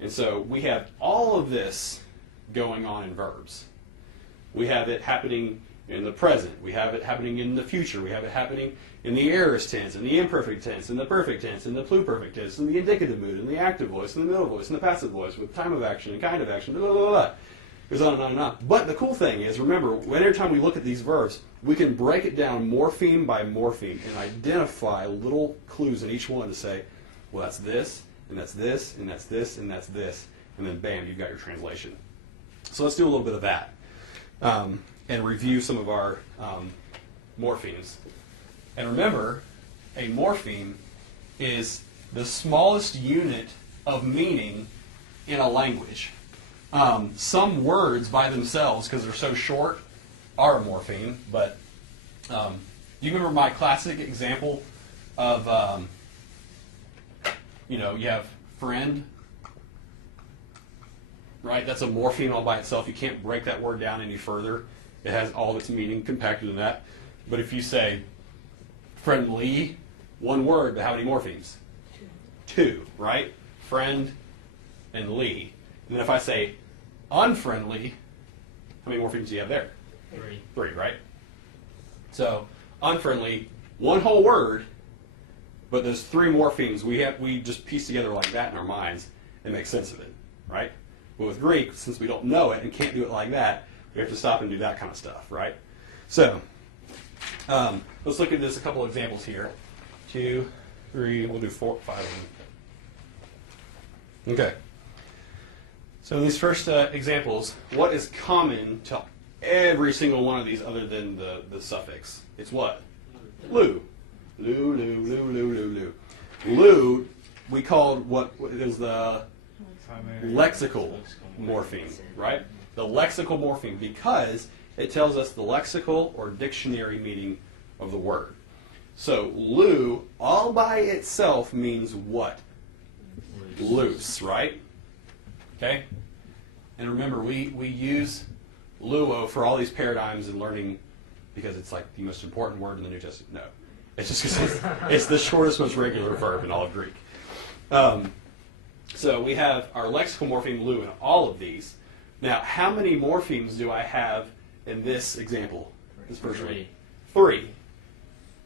And so we have all of this going on in verbs. We have it happening in the present. We have it happening in the future. We have it happening in the aorist tense, in the imperfect tense, in the perfect tense, in the pluperfect tense, in the indicative mood, in the active voice, in the middle voice, in the passive voice, with time of action and kind of action, blah, blah, blah, blah. It goes on and on and on. But the cool thing is, remember, every time we look at these verbs, we can break it down morpheme by morpheme and identify little clues in each one to say, well, that's this, and that's this, and that's this, and that's this. And then, bam, you've got your translation. So let's do a little bit of that and review some of our morphemes. And remember, a morpheme is the smallest unit of meaning in a language. Some words by themselves, because they're so short, are a morpheme. But do you remember my classic example of, you have friend, right? That's a morpheme all by itself. You can't break that word down any further. It has all of its meaning compacted in that. But if you say friendly, one word, but how many morphemes? Two, right? Friend and Lee. And then if I say unfriendly, how many morphemes do you have there? Three, right? So unfriendly, one whole word, but there's three morphemes we just piece together like that in our minds and make sense of it, right? But with Greek, since we don't know it and can't do it like that, we have to stop and do that kind of stuff, right? So let's look at this, a couple of examples here. 2, 3, we'll do 4, 5 of them. Okay. So in these first examples, what is common to every single one of these other than the suffix? It's what? Lu. Lu, lu, lu, lu, lu, lu. Lu, we called what is the lexical morpheme, right? The lexical morpheme, because it tells us the lexical or dictionary meaning of the word. So lu, all by itself, means what? Loose, right? Okay? And remember, we use luo for all these paradigms in learning because it's like the most important word in the New Testament. No. It's just because it's the shortest, most regular verb in all of Greek. So we have our lexical morpheme lu in all of these. Now, how many morphemes do I have in this example? This first one? 3.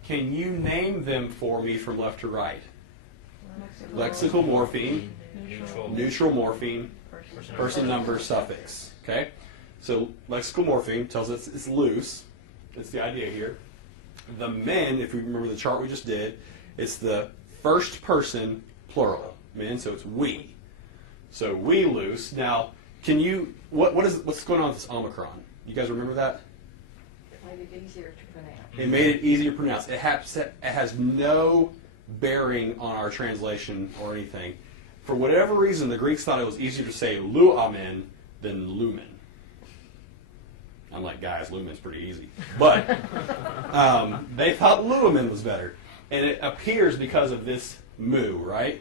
Can you name them for me from left to right? Lexical morpheme, neutral morpheme, person, number, suffix. Okay? So lexical morpheme tells us it's loose. That's the idea here. The men, if we remember the chart we just did, it's the first person plural. Men, so it's we. So we loose. Now, can you, what's going on with this Omicron? You guys remember that? It made it easier to pronounce. It made it easier to pronounce. It has no bearing on our translation or anything. For whatever reason, the Greeks thought it was easier to say luamen than lumen. I'm like, guys, lumen's pretty easy. But they thought lumen was better. And it appears because of this mu, right?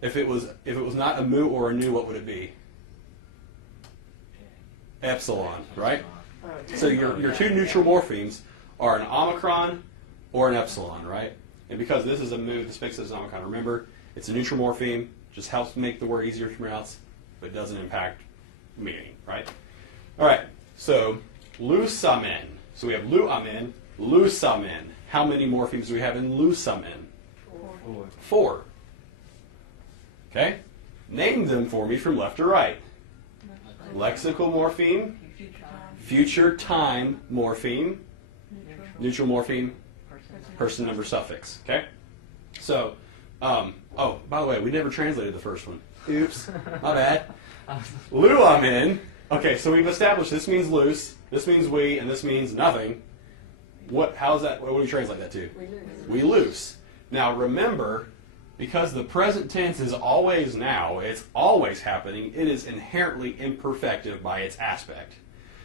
If it was not a mu or a nu, what would it be? Epsilon, right? So your two neutral morphemes are an omicron or an epsilon, right? And because this is a mu, this makes it an omicron. Remember, it's a neutral morpheme, just helps make the word easier to pronounce, but doesn't impact meaning, right? All right, so lusamen. So we have luamen, lusamen. How many morphemes do we have in lusamen? 4. Okay? Name them for me from left to right. Lexical morpheme, future time morpheme, neutral morpheme, person, number, suffix. Okay? So, oh, by the way, we never translated the first one. Oops, my bad. Luamen. Okay, so we've established this means loose, this means we, and this means nothing. How's that? What do we translate that to? We loose. Now remember, because the present tense is always now, it's always happening, it is inherently imperfective by its aspect.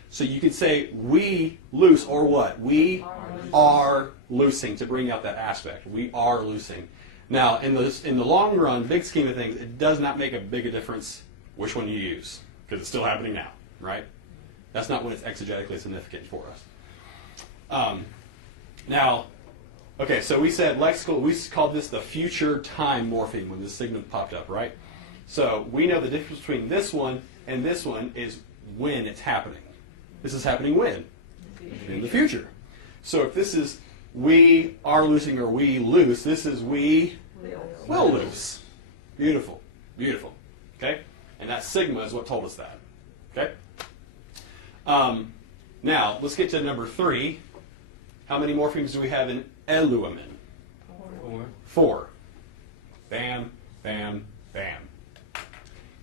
So you could say we loose, or what? We are loosing, to bring out that aspect. We are loosing. Now, in the long run, big scheme of things, it does not make a big a difference which one you use, because it's still happening now, right? That's not when it's exegetically significant for us. Now, okay, so we said lexical, we called this the future time morpheme when this signum popped up, right? So we know the difference between this one and this one is when it's happening. This is happening when? In the future. So if this is we are loosing or we loose, this is we will loose. Beautiful. Beautiful. Okay? And that sigma is what told us that. Okay? Now, let's get to number 3. How many morphemes do we have in eluamen? 4. Bam, bam, bam.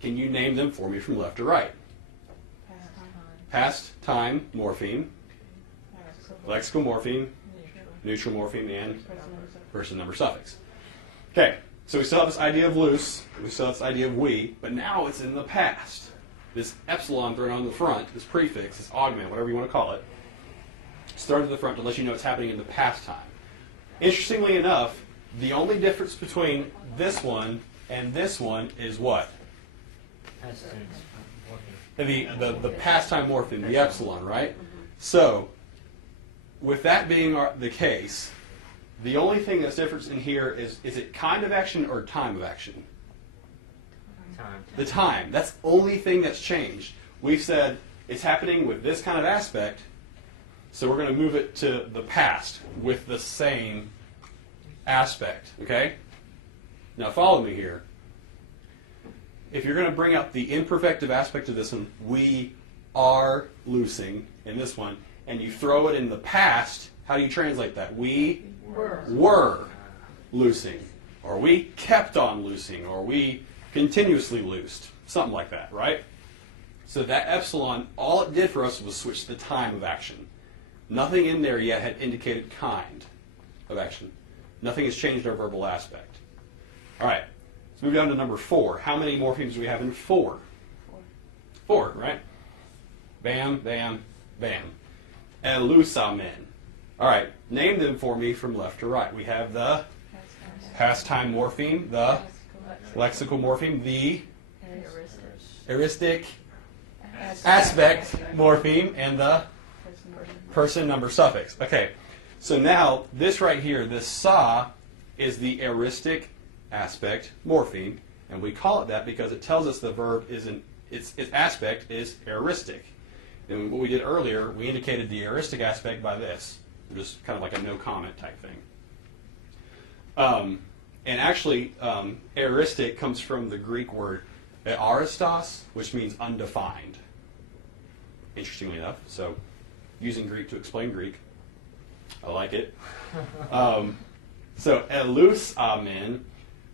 Can you name them for me from left to right? Past time morpheme, lexical morpheme, neutral morpheme, and person number suffix. Okay, so we still have this idea of loose, we still have this idea of we, but now it's in the past. This epsilon thrown on the front, this prefix, this augment, whatever you want to call it, it's thrown to the front to let you know it's happening in the past time. Interestingly enough, the only difference between this one and this one is what? The past time morpheme, the epsilon, right? So, with that being the case, the only thing that's different in here is it kind of action or time of action? Time. The time. That's the only thing that's changed. We've said it's happening with this kind of aspect, so we're going to move it to the past with the same aspect, okay? Now follow me here. If you're going to bring up the imperfective aspect of this one, we are loosing in this one, and you throw it in the past, how do you translate that? We were loosing, or we kept on loosing, or we continuously loosed, something like that, right? So that epsilon, all it did for us was switch the time of action. Nothing in there yet had indicated kind of action. Nothing has changed our verbal aspect. All right, let's move down to number 4. How many morphemes do we have in 4? 4, right? Bam, bam, bam. Elusamen. All right, name them for me from left to right. We have the past time morpheme, the lexical morpheme, the heuristic aspect morpheme, and the person number suffix. Okay, so now this right here, this sa, is the heuristic aspect morpheme, and we call it that because it tells us the verb is its aspect is heuristic. And what we did earlier, we indicated the heuristic aspect by this, just kind of like a no comment type thing. And actually, heuristic comes from the Greek word aristos, which means undefined. Interestingly enough, so using Greek to explain Greek, I like it. So elusamen.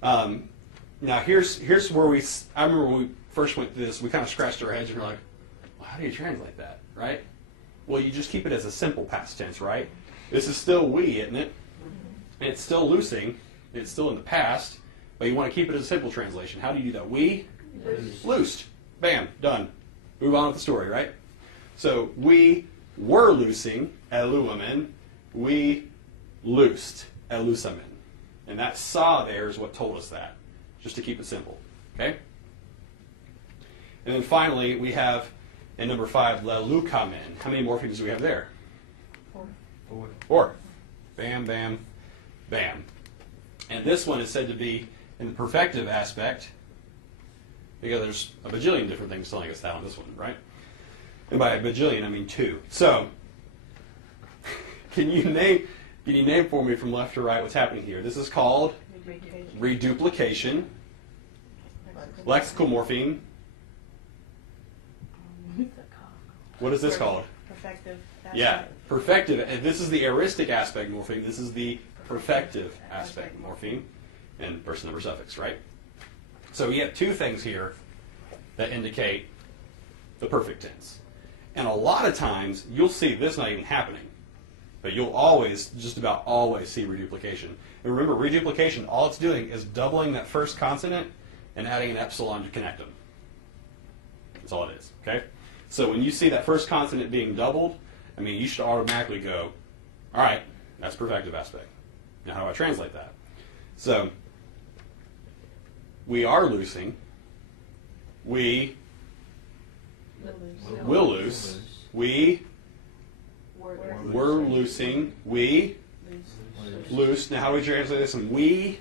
Now here's where I remember when we first went through this, we kind of scratched our heads and we're like, well, how do you translate that, right? Well, you just keep it as a simple past tense, right? This is still we, isn't it? And it's still loosing. It's still in the past, but you want to keep it as a simple translation. How do you do that? We loosed. Bam, done. Move on with the story, right? So we were loosing, eluamen. We loosed, elusamen. And that sa there is what told us that, just to keep it simple. Okay? And then finally, we have, in number 5, lelukamen. How many morphemes do we have there? 4. Bam, bam, bam. And this one is said to be in the perfective aspect, because there's a bajillion different things telling us that on this one, right? And by a bajillion, I mean 2. So, can you name for me from left to right what's happening here? This is called reduplication, lexical morpheme. What is this called? Perfective aspect. Yeah, perfective. And this is the heuristic aspect morpheme. This is the perfective aspect morpheme, and person number suffix, right? So we have 2 things here that indicate the perfect tense. And a lot of times, you'll see this not even happening. But you'll always, just about always, see reduplication. And remember, reduplication, all it's doing is doubling that first consonant and adding an epsilon to connect them. That's all it is, okay? So when you see that first consonant being doubled, I mean, you should automatically go, all right, that's perfective aspect. Now, how do I translate that? So, we are loosing. We will loose. We were loosing. We loosed. Now, how do we translate this? And we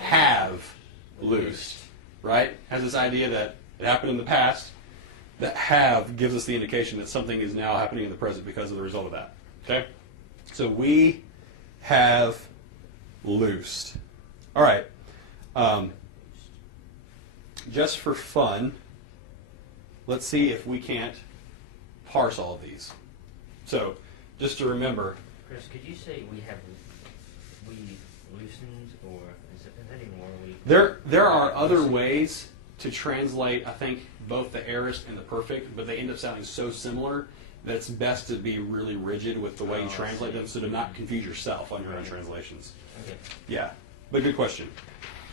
have loosed. right, has this idea that it happened in the past. That have gives us the indication that something is now happening in the present because of the result of that. Okay? So we have loosed. All right. Just for fun, let's see if we can't parse all of these. So just to remember. Chris, could you say we loosened, or is that anymore? There are other ways to translate, I think, both the aorist and the perfect, but they end up sounding so similar that it's best to be really rigid with the way you translate them so to not confuse yourself on your own translations. Okay. Yeah, but good question.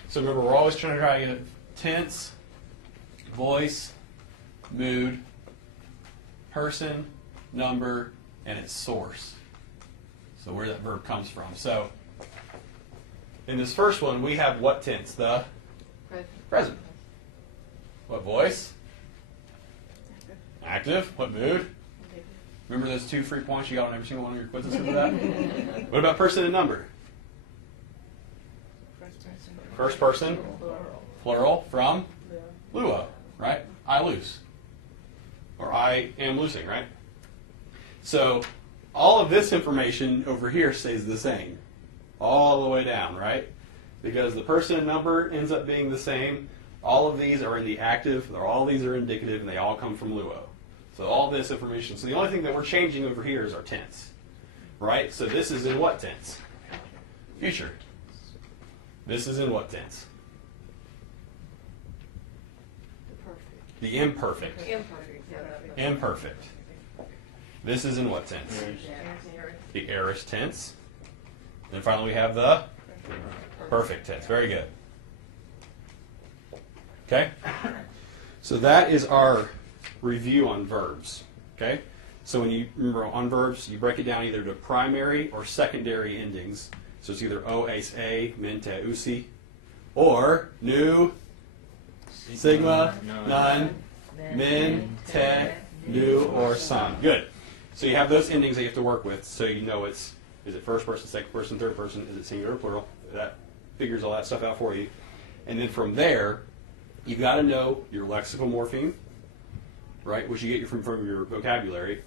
So remember, we're always trying to try to get tense, voice, mood, person, number, and its source. So where that verb comes from. So in this first one, we have what tense? The present. What voice? Active. What mood? Remember those 2 free points you got on every single one of your quizzes for that? What about person and number? First person. Plural. From? Luo. Right? I loose. Or I am loosing, right? So all of this information over here stays the same. All the way down, right? Because the person and number ends up being the same. All of these are in the active, all these are indicative, and they all come from Luo. So all this information. So the only thing that we're changing over here is our tense. Right? So this is in what tense? Future. This is in what tense? The imperfect. Imperfect. This is in what tense? The aorist tense. And finally we have the perfect tense. Very good. Okay? So that is our review on verbs. Okay? So when you remember on verbs, you break it down either to primary or secondary endings. So it's either o, ace, a, mente, usi, or nu, sigma, none, min, te, nu, or san. Good. So you have those endings that you have to work with, so you know is it first person, second person, third person, is it singular or plural? That figures all that stuff out for you. And then from there, you've got to know your lexical morpheme, right, which you get from your vocabulary.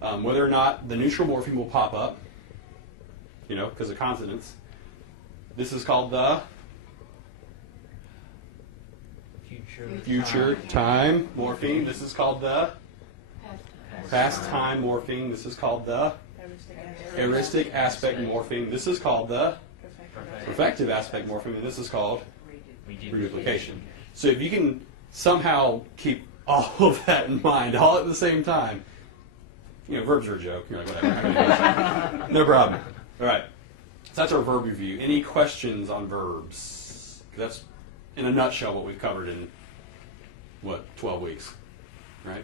Whether or not the neutral morpheme will pop up, because of consonants. This is called the future time morpheme. This is called the past time morpheme. This is called the heuristic aspect morpheme. This is called the perfective aspect morpheme, and this is called reduplication. So if you can somehow keep all of that in mind, all at the same time, verbs are a joke. You're like, whatever. No problem. All right. So that's our verb review. Any questions on verbs? That's, in a nutshell, what we've covered in, 12 weeks, right?